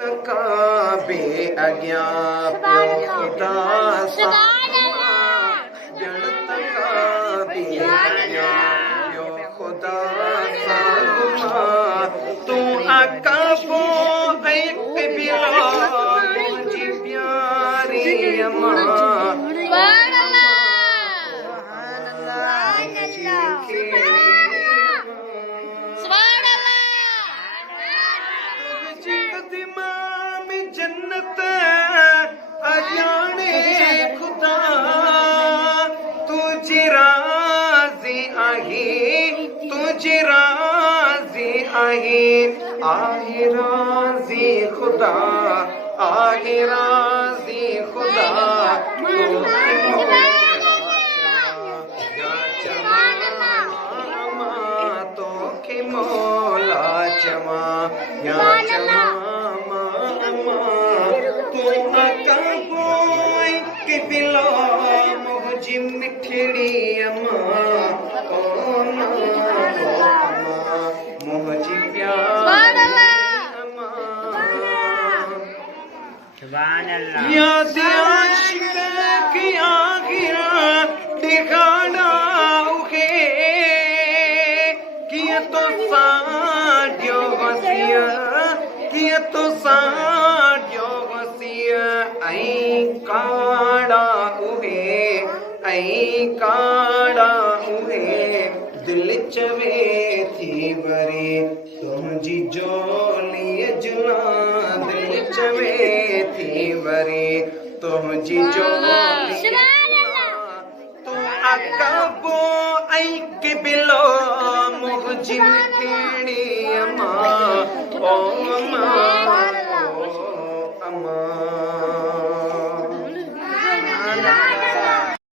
काबे अज्ञा प्यो खुदा जड़त काबे अज्ञा प्यो खुदा सागुमा तू अकाबो एक बिलो मुझी प्यारी अम्मा जन्नत अजाने खुदा तुझी राजी आहे आहे राजी खुदा आहे राजी खुदा तो के मौला चमा या चमा मुझी मिठड़ी अम्मा मुझी प्यारी अम्मा याद आशिक की आखिरा दिखाना उखे किया तो साडियो वसिया किया तो साडियो वसिया आई काड़ा उहे दिल चवे थी बरे तुमजी जोली जुला दिल चवे थी बरे तुमजी जोली तू अकाबो आई के बिलो मुझी मिठड़ी अम्मा ओ अम्मा